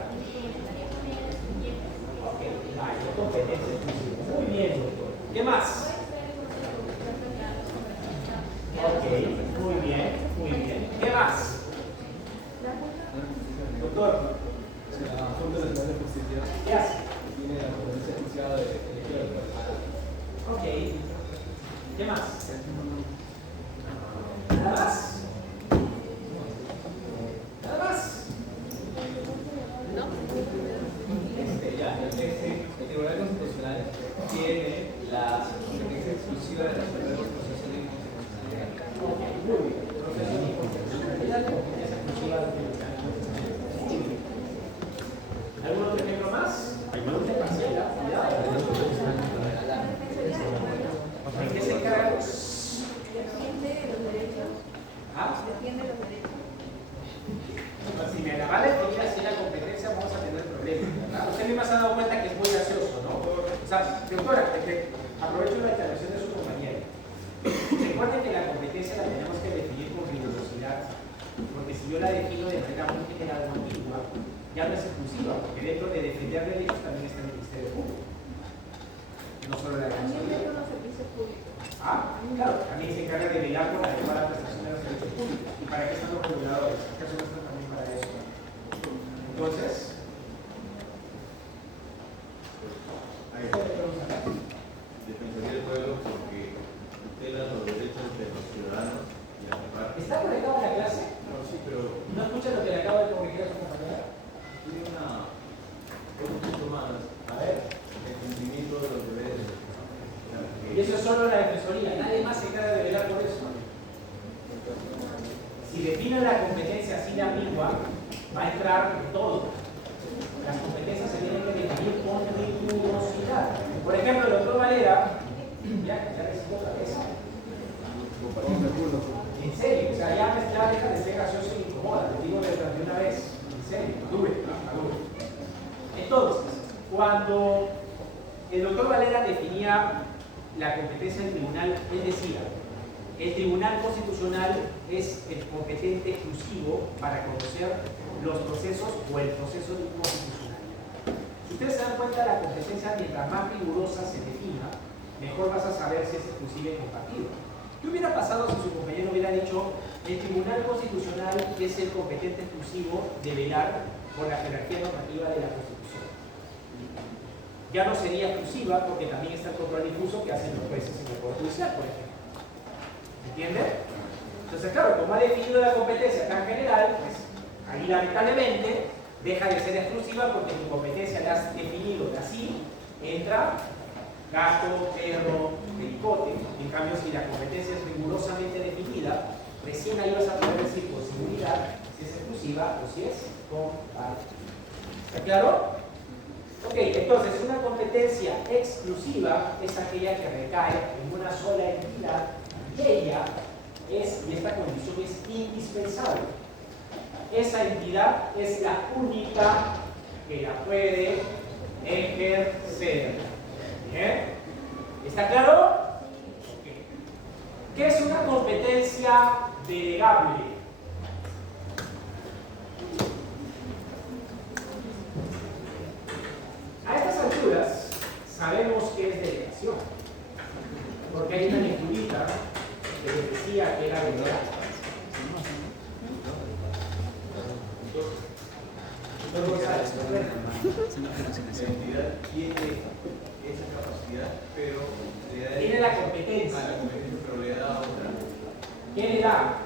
Ok, vaya, competencia exclusiva. Muy bien, doctor. ¿Qué más? Ok, muy bien, muy bien. ¿Qué más? Doctor, La Junta Nacional de Justicia ¿qué hace? tiene la competencia exclusiva de elegir al personal. Ok. ¿Qué más? ¿Nada más? ¿Nada más? El Tribunal Constitucional tiene la competencia exclusiva de resolver los procesos de inconstitucionalidad. Ok, muy bien. Proceso de inconstitucionalidad, competencia exclusiva del tribunal. Muy bien. ¿Algún otro ejemplo más? Usted parcial, cuidado. ¿En qué se encarga? ¿Ah? Si me la va a definir así la competencia, vamos a tener problemas, ¿verdad? Usted misma se ha dado cuenta que es muy gracioso, ¿no? O sea, doctora, aprovecho la intervención de su compañero. Recuerden que la competencia la tenemos que definir con rigurosidad, porque si yo la defino de manera muy general o ambigua, ya no es exclusiva, porque dentro de defender derechos también está el Ministerio Público. No solo la Defensoría. Ah, claro, también se encarga de velar por la adecuada prestación de los derechos públicos. ¿Y para qué están los reguladores? ¿Acaso no están también para eso? Entonces, Defensoría del Pueblo porque tutela los derechos de los ciudadanos y ampara. ¿está conectado a la clase? No, sí, pero ¿No escucha lo que le acaba de corregir a su compañera? tiene un punto más. A ver. El cumplimiento de los deberes. Y eso es solo la Defensoría, nadie más se encarga de velar por eso. Si define la competencia así de ambigua, va a entrar todo. Las competencias se tienen que definir con rigurosidad. Por ejemplo, el doctor Valera, ya recibió otra vez. En serio, o sea, ya deja de ser gracioso y incomoda, te digo de una vez. En serio, madure. Entonces, cuando el doctor Valera definía la competencia del tribunal, él decía, el Tribunal Constitucional es el competente exclusivo para conocer los procesos o el proceso de constitucionalidad. Si ustedes se dan cuenta, la competencia, mientras más rigurosa se defina, mejor vas a saber si es exclusiva y compartida. ¿Qué hubiera pasado si su compañero hubiera dicho el Tribunal Constitucional es el competente exclusivo de velar por la jerarquía normativa de la Constitución? Ya no sería exclusiva porque también está el control difuso que hacen los jueces en el Poder Judicial, por ejemplo. ¿Entiende? Entonces, claro, como ha definido la competencia tan general, pues ahí lamentablemente deja de ser exclusiva porque tu competencia la has definido así, entra gato, perro, pericote. En cambio, si la competencia es rigurosamente definida, recién ahí vas a poder decir con seguridad si es exclusiva o si es compartida. ¿Está claro? Ok, entonces una competencia exclusiva es aquella que recae en una sola entidad y ella es, y esta condición es indispensable. Esa entidad es la única que la puede ejercer. ¿Bien? ¿Está claro? Okay. ¿Qué es una competencia delegable? A estas alturas sabemos qué es delegación, porque hay una lecturita que les decía que era verdad. La entidad tiene esa capacidad, pero le da Tiene la competencia. la competencia, pero le da a otra. ¿Quién le da?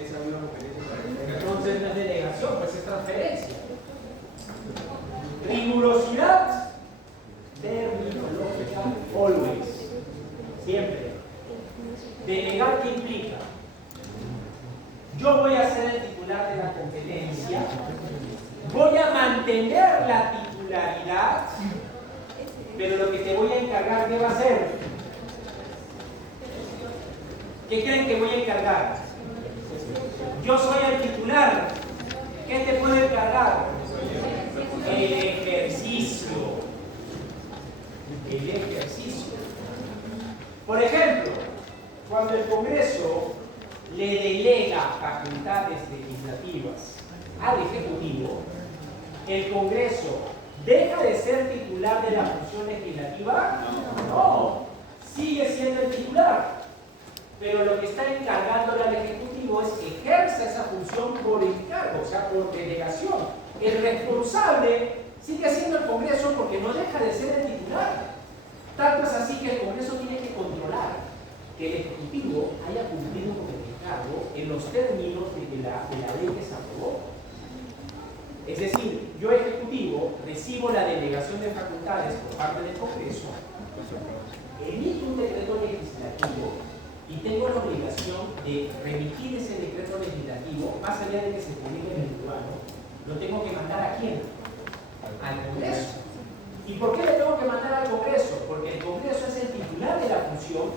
Esa misma competencia para que tenga. Entonces no es delegación, pues es transferencia. Rigurosidad terminológica, always, siempre. Delegar, ¿qué implica? Yo voy a ser el titular de la competencia, voy a mantener la titularidad, pero lo que te voy a encargar, ¿qué va a ser? ¿Qué creen que voy a encargar? Yo soy el titular. ¿Qué te puedo encargar? El ejercicio. El ejercicio. Por ejemplo, cuando el Congreso le delega facultades legislativas al Ejecutivo, ¿el Congreso deja de ser titular de la función legislativa? No, sigue siendo el titular. Pero lo que está encargándole al Ejecutivo es que ejerza esa función por encargo, o sea, por delegación. El responsable sigue siendo el Congreso porque no deja de ser el titular. Tanto es así que el Congreso tiene que controlar que el Ejecutivo haya cumplido con el encargo en los términos de la ley que se aprobó. Es decir, yo Ejecutivo recibo la delegación de facultades por parte del Congreso, emito un decreto legislativo y tengo la obligación de remitir ese decreto legislativo, más allá de que se publique en el peruano, lo tengo que mandar ¿a quién? Al Congreso. ¿Y por qué le tengo que mandar al Congreso? Porque el Congreso es el titular de la función,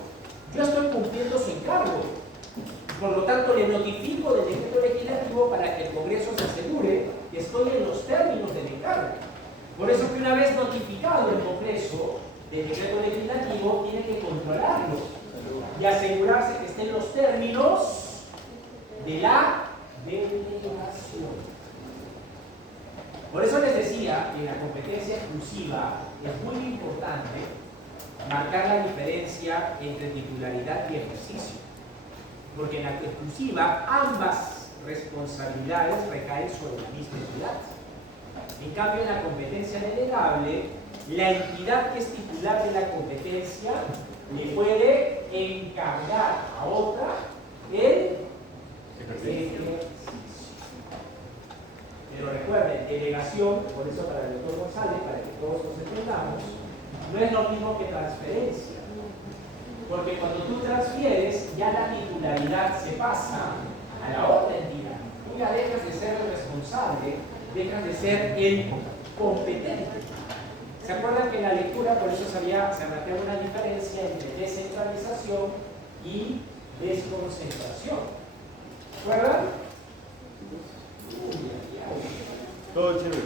yo estoy cumpliendo su encargo. Por lo tanto, le notifico del decreto legislativo para que el Congreso se asegure que estoy en los términos del encargo. Por eso que una vez notificado el Congreso del decreto legislativo, tiene que controlarlo y asegurarse que estén los términos de la delegación. Por eso les decía que en la competencia exclusiva es muy importante marcar la diferencia entre titularidad y ejercicio, porque en la exclusiva ambas responsabilidades recaen sobre la misma entidad. En cambio, en la competencia delegable, la entidad que es titular de la competencia le puede encargar a otra el ejercicio. Pero recuerden, delegación, por eso para el doctor González, para que todos nos entendamos, no es lo mismo que transferencia. Porque cuando tú transfieres, ya la titularidad se pasa a la otra entidad. Tú ya dejas de ser el responsable, dejas de ser el competente. ¿Se acuerdan que en la lectura, por eso se marcaba una diferencia entre descentralización y desconcentración? ¿Se acuerdan? Todo chévere.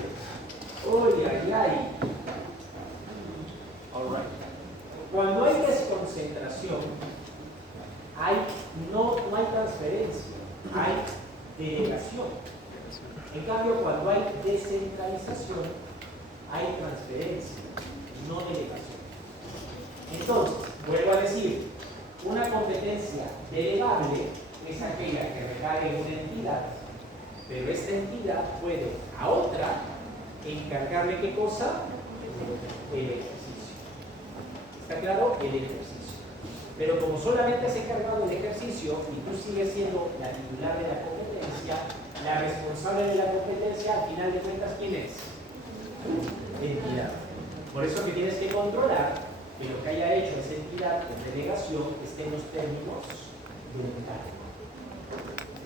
Uy, ay, ay. All right. Cuando hay desconcentración, no hay transferencia, hay delegación. En cambio, cuando hay descentralización, hay transferencia, no delegación. Entonces, vuelvo a decir, una competencia delegable es aquella que recae en una entidad, pero esta entidad puede a otra encargarle ¿qué cosa? El ejercicio. ¿Está claro? El ejercicio. Pero como solamente has encargado el ejercicio y tú sigues siendo la titular de la competencia, la responsable de la competencia, al final de cuentas, ¿quién es? Entidad. Por eso que tienes que controlar que lo que haya hecho esa entidad con delegación esté en los términos de un encargo.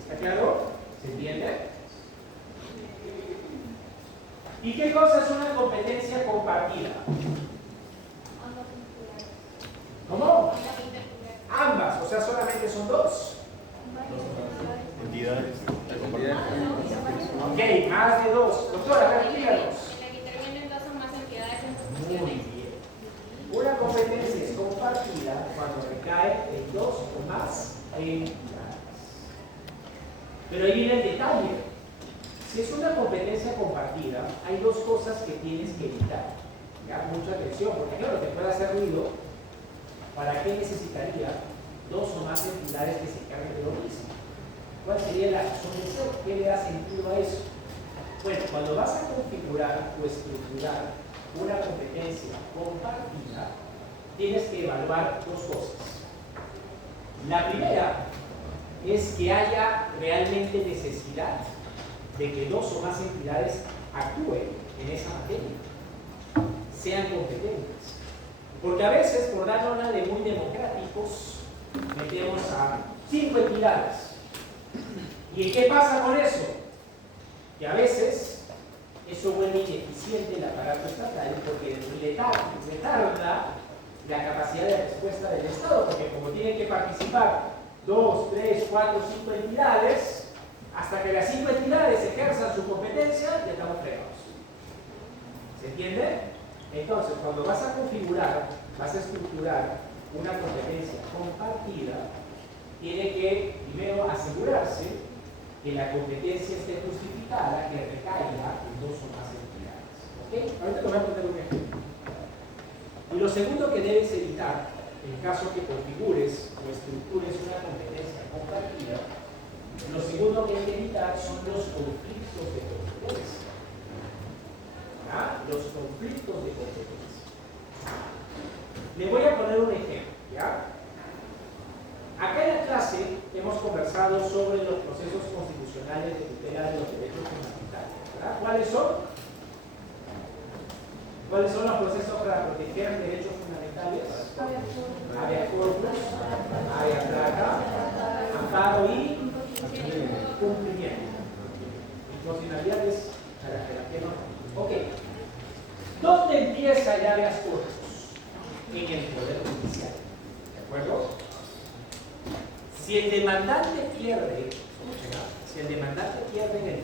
¿Está claro? ¿Se entiende? ¿Y qué cosa es una competencia compartida? ¿Cómo? Ambas, o sea, solamente son dos. Entidades. Ok, más de dos. Doctora, díganos. En la que intervienen dos o más entidades en Muy funciones. bien. Una competencia es compartida cuando recae en dos o más entidades. Pero ahí viene el detalle. Si es una competencia compartida, hay dos cosas que tienes que evitar. ¿Ya? Mucha atención, porque claro, te puede hacer ruido. ¿Para qué necesitaría dos o más entidades que se encarguen de lo mismo? ¿Cuál sería la razón de ser? ¿Qué le da sentido a eso? Bueno, cuando vas a configurar o estructurar una competencia compartida, tienes que evaluar dos cosas. La primera es que haya realmente necesidad de que dos o más entidades actúen en esa materia, sean competentes. Porque a veces, por darnos de muy democráticos, metemos a 5 entidades. ¿Y qué pasa con eso? Que a veces eso vuelve ineficiente el aparato estatal porque retarda la capacidad de respuesta del Estado, porque como tienen que participar 2, 3, 4, 5 entidades, hasta que las 5 entidades ejerzan su competencia, ya estamos fregados. ¿Se entiende? Entonces, cuando vas a configurar, vas a estructurar una competencia compartida, tiene que primero asegurarse que la competencia esté justificada, que recaiga en dos o más entidades. ¿Ok? Ahorita te voy a poner un ejemplo. Y lo segundo que debes evitar, en caso que configures o estructures una competencia compartida, lo segundo que hay que evitar son los conflictos de competencia. ¿Ya? Los conflictos de competencia. Le voy a poner un ejemplo. ¿Ya? Acá en la clase hemos conversado sobre los procesos constitucionales de tutela de los derechos fundamentales. ¿Verdad? ¿Cuáles son? ¿Cuáles son los procesos para proteger derechos fundamentales? Habeas corpus, habeas data, amparo y cumplimiento. Inconstitucionalidad es carácter no. Ok. ¿Dónde empieza el habeas corpus? En el Poder Judicial. ¿De acuerdo? Si el demandante pierde, en el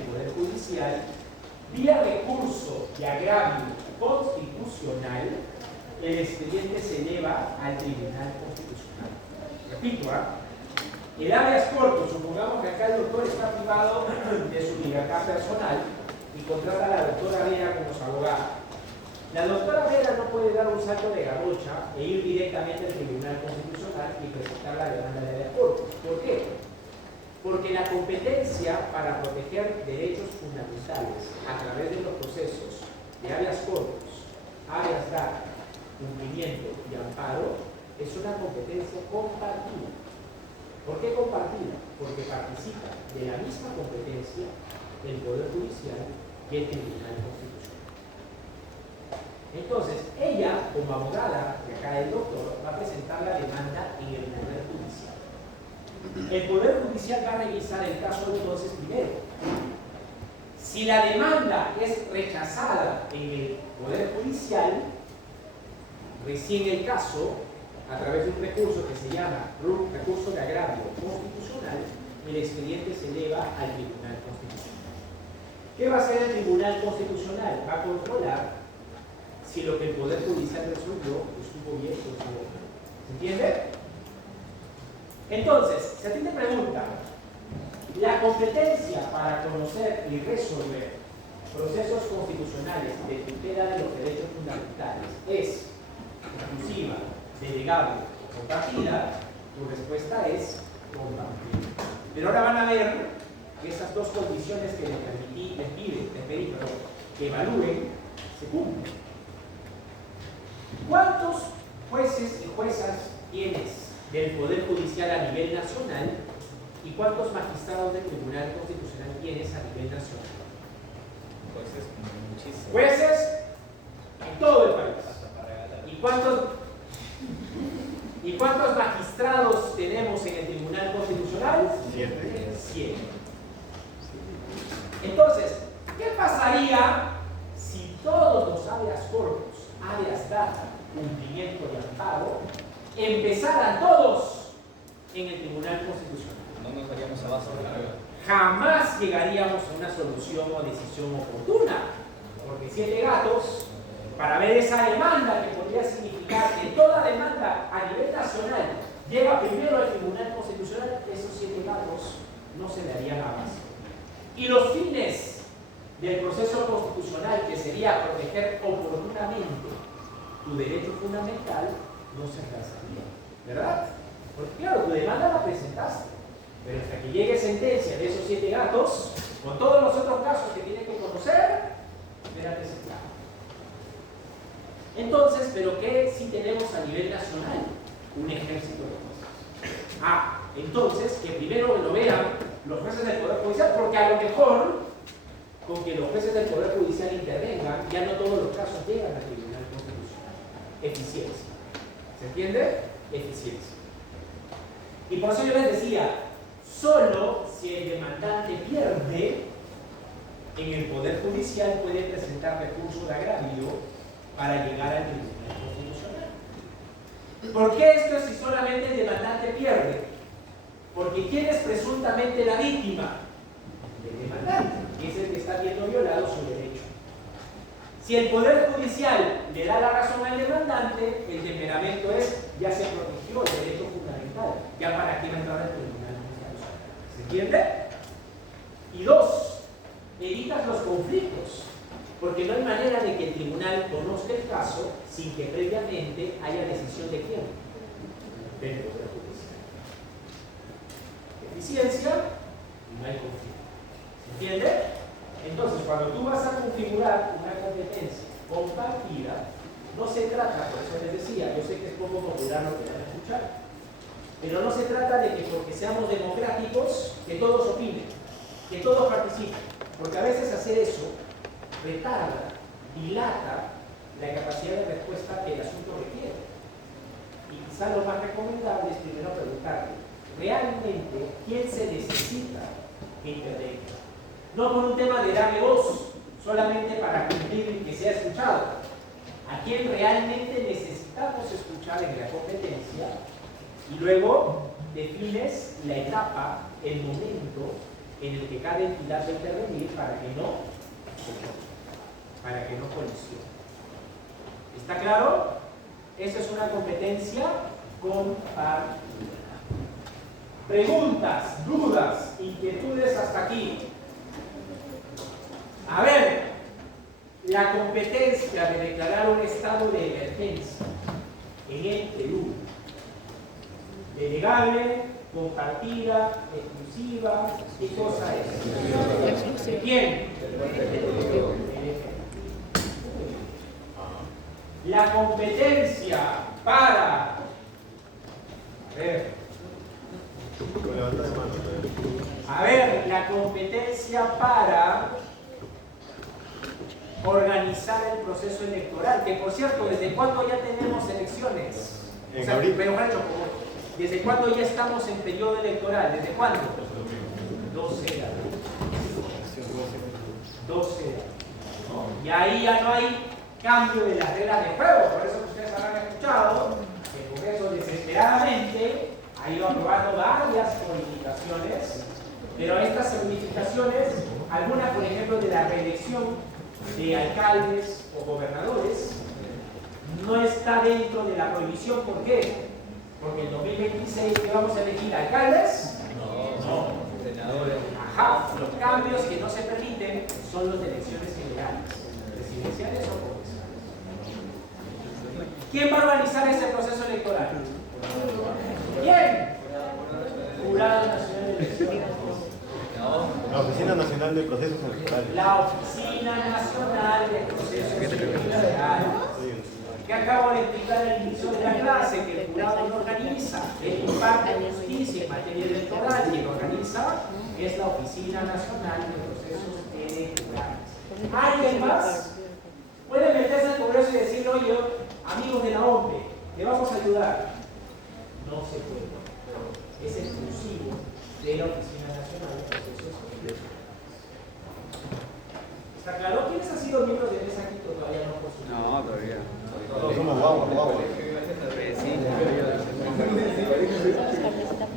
Poder Judicial, vía recurso de agravio constitucional, el expediente se lleva al Tribunal Constitucional. Repito, el habeas corpus, supongamos que acá el doctor está privado de su libertad personal y contrata a la doctora Vera como su abogada. La doctora Vera no puede dar un salto de garrocha e ir directamente al Tribunal Constitucional y presentar la demanda de habeas corpus. ¿Por qué? Porque la competencia para proteger derechos fundamentales a través de los procesos de habeas corpus, habeas data, cumplimiento y amparo es una competencia compartida. ¿Por qué compartida? Porque participa de la misma competencia el Poder Judicial y el Tribunal Constitucional. Entonces, ella, como abogada, que acá el doctor, va a presentar la demanda en el Poder Judicial. El Poder Judicial va a revisar el caso entonces primero. Si la demanda es rechazada en el Poder Judicial, recién el caso, a través de un recurso que se llama recurso de agravio constitucional, el expediente se lleva al Tribunal Constitucional. ¿Qué va a hacer el Tribunal Constitucional? Va a controlar si lo que el Poder Judicial resolvió estuvo bien o estuvo mal. ¿Se entiende? Entonces, si a ti te preguntan, la competencia para conocer y resolver procesos constitucionales de tutela de los derechos fundamentales es exclusiva, delegable o compartida, tu respuesta es compartida. Pero ahora van a ver que esas dos condiciones que les pedí que evalúen se cumplen. ¿Cuántos jueces y juezas tienes del Poder Judicial a nivel nacional y cuántos magistrados del Tribunal Constitucional tienes a nivel nacional? Jueces, muchísimo. Jueces en todo el país. ¿Y cuántos magistrados tenemos en el Tribunal Constitucional? 7. Entonces, ¿qué pasaría si todos los habeas corpus, habeas data, cumplimiento y amparo empezaran todos en el Tribunal Constitucional? No nos daríamos abasto de la regla. Jamás llegaríamos a una solución o decisión oportuna, porque 7 gatos, para ver esa demanda que podría significar que toda demanda a nivel nacional llega primero al Tribunal Constitucional, esos 7 gatos no se darían abasto. Y los fines del proceso constitucional, que sería proteger oportunamente tu derecho fundamental, no se alcanzaría, ¿verdad? Porque claro, tu demanda la presentaste, pero hasta que llegue sentencia de esos 7 gatos, con todos los otros casos que tiene que conocer, espérate ese plan. Entonces, ¿pero qué si tenemos a nivel nacional? Un ejército de jueces. Entonces, que primero lo vean los jueces del Poder Judicial, porque a lo mejor, con que los jueces del Poder Judicial intervengan, ya no todos los casos llegan al Tribunal Constitucional. Eficiencia. ¿Se entiende? Eficiencia. Y por eso yo les decía, solo si el demandante pierde, en el Poder Judicial puede presentar recurso de agravio para llegar al Tribunal Constitucional. ¿Por qué esto si solamente el demandante pierde? Porque ¿quién es presuntamente la víctima? El demandante, que es el que está viendo violado su derecho. Si el Poder Judicial le da la razón al demandante, el temperamento es, ya se protegió el derecho fundamental, ya para qué va a entrar al Tribunal Constitucional. ¿Se entiende? Y 2, evitas los conflictos, porque no hay manera de que el tribunal conozca el caso sin que previamente haya decisión de quién. Del Poder Judicial. Eficiencia y no hay conflicto. ¿Se entiende? Entonces, cuando tú vas a configurar una competencia compartida, no se trata, por eso les decía, yo sé que es poco popular lo que van a escuchar, pero no se trata de que porque seamos democráticos, que todos opinen, que todos participen, porque a veces hacer eso retarda, dilata la capacidad de respuesta que el asunto requiere. Y quizá lo más recomendable es primero preguntarle, ¿realmente quién se necesita que intervenga? No por un tema de darle voz, solamente para cumplir y que sea escuchado. A quién realmente necesitamos escuchar en la competencia y luego defines la etapa, el momento en el que cada entidad debe intervenir para que no colisione. ¿Está claro? Esa es una competencia compartida. Preguntas, dudas, inquietudes hasta aquí. A ver, la competencia de declarar un estado de emergencia en el Perú, delegable, compartida, exclusiva, ¿qué cosa es? ¿De quién? La competencia para... A ver, la competencia para organizar el proceso electoral, que por cierto, ¿desde cuándo ya tenemos elecciones? O sea, pero ¿desde cuándo ya estamos en periodo electoral? ¿Desde cuándo? 12 de abril. 12 de abril. ¿No? Y ahí ya no hay cambio de las reglas de juego, por eso ustedes habrán escuchado que el Congreso desesperadamente ha ido aprobando varias modificaciones, pero estas modificaciones, algunas por ejemplo de la reelección de alcaldes o gobernadores, no está dentro de la prohibición. ¿Por qué? Porque en 2026 ¿qué vamos a elegir? ¿Alcaldes? No, senadores. Ajá, los cambios que no se permiten son los de elecciones generales, presidenciales o congresales. ¿Quién va a organizar ese proceso electoral? ¿Quién? Jurado Nacional de Elecciones. La Oficina Nacional de Procesos Electorales. La Oficina Nacional de Procesos Electorales. Que acabo de explicar al inicio de la clase, que el jurado no organiza, el impacto de justicia en materia electoral, quien organiza es la Oficina Nacional de Procesos Electorales. ¿Alguien más puede meterse al Congreso y decir, oye, amigos de la OMPE, le vamos a ayudar? No se puede. Es exclusivo de la Oficina Nacional de Procesos Electorales. ¿Está claro? ¿Quiénes han sido miembros de mesa aquí que todavía no postularon? No, todavía. Todos somos guaguas.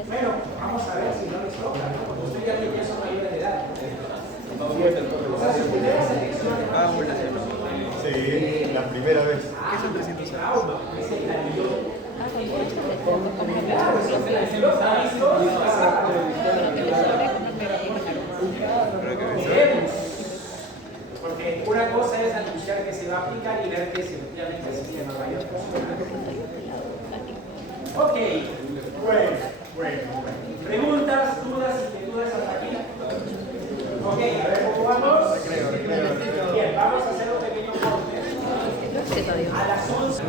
Bueno, vamos a ver si no les toca, ¿no? Porque ustedes ya son mayores de edad. O sea, su primera selección. Sí, la primera vez. ¿Qué son 300 años? Es el anillo. Claro, los avisos. Porque una cosa es anunciar que se va a aplicar y ver que efectivamente el sistema vaya a funcionar. Ok, bueno. ¿Preguntas, dudas, inquietudes hasta aquí? Ok, a ver cómo vamos. Bien, vamos a hacer un pequeño corte. A las 11.